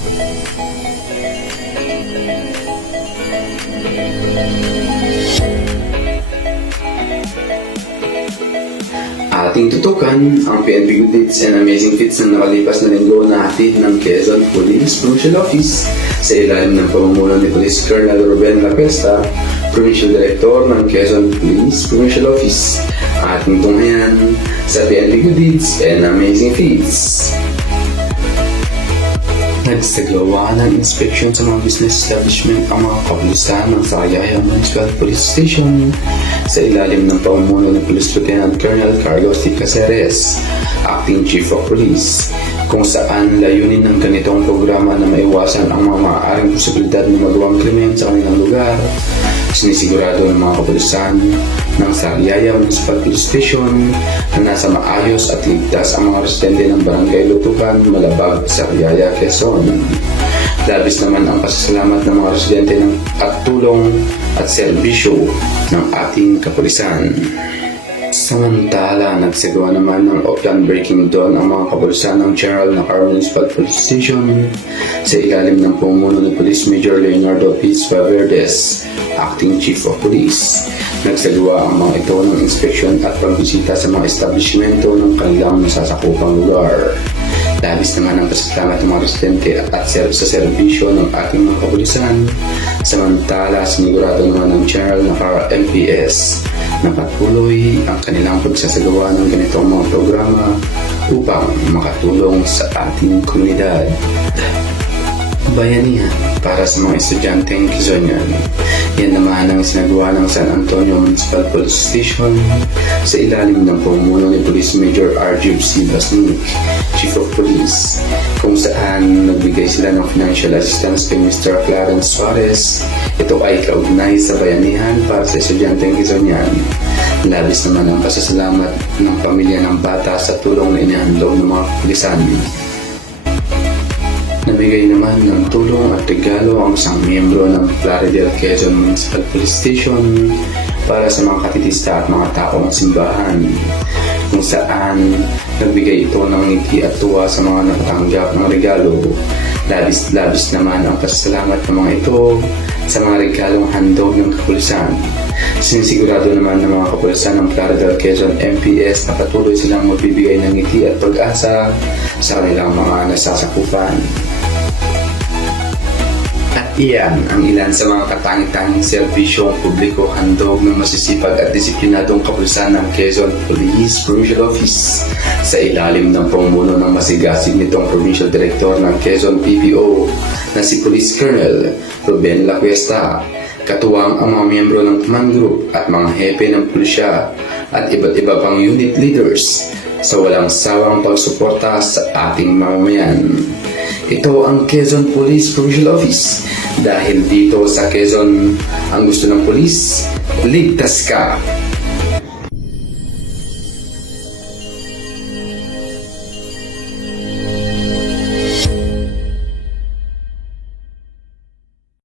Ating tutukan ang PNP good deeds and amazing feats na nakalipas na linggo na hatid ng Quezon Police Provincial Office sa ilalim ng pamumuno ni Police Colonel Ruben Lacuesta, Provincial Director ng Quezon Police Provincial Office. Ating tunghayan sa PNP good deeds and amazing feats. Nagsagawa ng inspeksyon sa mga business establishment ang mga kapulisan ng Sariaya Municipal Police Station sa ilalim ng pamumuno ni Police Lieutenant Colonel Carlos T. Caceres, Acting Chief of Police, kung saan layunin ng ganitong programa na maiwasan ang mga maaaring posibilidad na magawang krimen sa kanilang lugar. Sinisigurado ng mga kapulisan ng Sariaya Municipal Police Station na nasa maayos at ligtas ang mga residente ng Barangay Lutukan, Malabag, Sariaya, Quezon. Labis naman ang pasasalamat ng mga residente at tulong at serbisyo ng ating kapulisan. Samantala, nagsagawa naman ng off-land breaking doon ang mga kapulisan ng General Nakar Municipal Police Station sa ilalim ng pamumuno ni Police Major Leonardo P. Verdes, Acting Chief of Police. Nagsagawa ang mga ito ng inspeksyon at pagbisita sa mga establishmento ng kanilang nasasakupang lugar. Labis naman ang pasasalamat ng mga residente at sa serbisyo ng ating mga kapulisan. Samantala, sinigurado naman ng General Nakar MPS na patuloy ang kanilang pagsasagawa ng ganitong mga programa upang makatulong sa ating komunidad. Bayanihan para sa mga estudyanteng Quezonian. Yan naman ang sinagawa ng San Antonio Municipal Police Station sa ilalim ng pamumuno ni Police Major R.J. C. Basnik, Chief of Police, kung saan nagbigay sila ng financial assistance kay Mr. Clarence Suarez. Ito ay kaugnay sa bayanihan para sa estudyanteng Quezonian. Labis naman ang pasasalamat ng pamilya ng bata sa tulong na inihandog ng mga kapulisan. Namigay naman ng tulong at regalo ang isang miyembro ng Plaridel Quezon Municipal Police Station para sa mga katitista at mga tao ng simbahan, kung saan nagbigay ito ng ngiti at tuwa sa mga nakatanggap ng regalo. Labis naman ang pasasalamat ng mga ito sa mga regalong handog ng kapulisan. Sinisigurado naman ng mga kapulisan ng Plaridel Quezon MPS na patuloy silang magbibigay ng ngiti at pag-asa sa kanilang mga nasasakupan. At iyan ang ilan sa mga katangitanging serbisyong publiko handog ng masisipag at disiplinadong kapulisan ng Quezon Police Provincial Office sa ilalim ng pamumuno ng masigasig nitong Provincial Director ng Quezon PPO na si Police Colonel Ruben Lacuesta, katuwang ang mga miyembro ng command group at mga hepe ng pulisya at iba't iba pang unit leaders sa walang sawang pagsuporta sa ating mamamayan. Ito ang Quezon Police Provincial Office. Dahil dito sa Quezon, ang gusto ng pulis, ligtas ka.